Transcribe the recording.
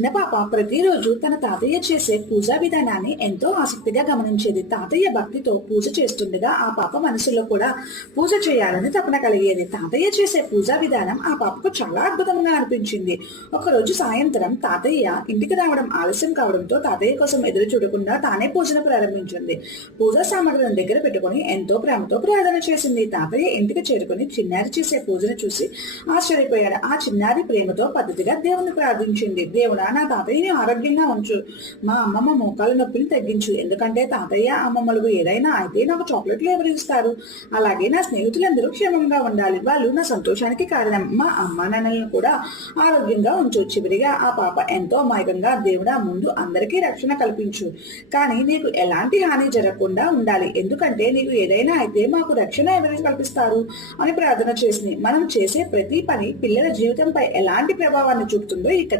చిన్నపాప ప్రతిరోజు తన తాతయ్య చేసే పూజా విధానాన్ని ఎంతో ఆసక్తిగా గమనించేది. తాతయ్య భక్తితో పూజ చేస్తుండగా ఆ పాప మనసులో కూడా పూజ చేయాలని తపన కలిగేది. తాతయ్య చేసే పూజా విధానం ఆ పాపకు చాలా అద్భుతంగా అనిపించింది. ఒకరోజు సాయంత్రం తాతయ్య ఇంటికి రావడం ఆలస్యం కావడంతో తాతయ్య కోసం ఎదురు చూడకుండా తానే పూజను ప్రారంభించింది. పూజా సామాగ్రిని దగ్గర పెట్టుకుని ఎంతో ప్రేమతో ప్రార్థన చేసింది. తాతయ్య ఇంటికి చేరుకుని చిన్నారి చేసే పూజను చూసి ఆశ్చర్యపోయాడు. ఆ చిన్నారి ప్రేమతో పద్ధతిగా దేవుని ప్రార్థించింది. దేవుడా, నా తాతయ్యని ఆరోగ్యంగా ఉంచు, మా అమ్మమ్మ మోకాల నొప్పిని తగ్గించు. ఎందుకంటే తాతయ్య అమ్మమ్మలకు ఏదైనా అయితే నాకు చాక్లెట్లు ఎవరు ఇస్తారు? అలాగే నా స్నేహితులందరూ క్షేమంగా ఉండాలి, వాళ్ళు నా సంతోషానికి కారణం. మా అమ్మ నాన్నలను కూడా ఆరోగ్యంగా ఉంచు. చివరిగా ఆ పాప ఎంతో అమాయకంగా, దేవుడా, ముందు అందరికీ రక్షణ కల్పించు, కానీ నీకు ఎలాంటి హాని జరగకుండా ఉండాలి, ఎందుకంటే నీకు ఏదైనా అయితే మాకు రక్షణ ఎవరు కల్పిస్తారు అని ప్రార్థన చేసింది. మనం చేసే ప్రతి పని పిల్లల జీవితంపై ఎలాంటి ప్రభావాన్ని చూపుతుందో ఈ కథ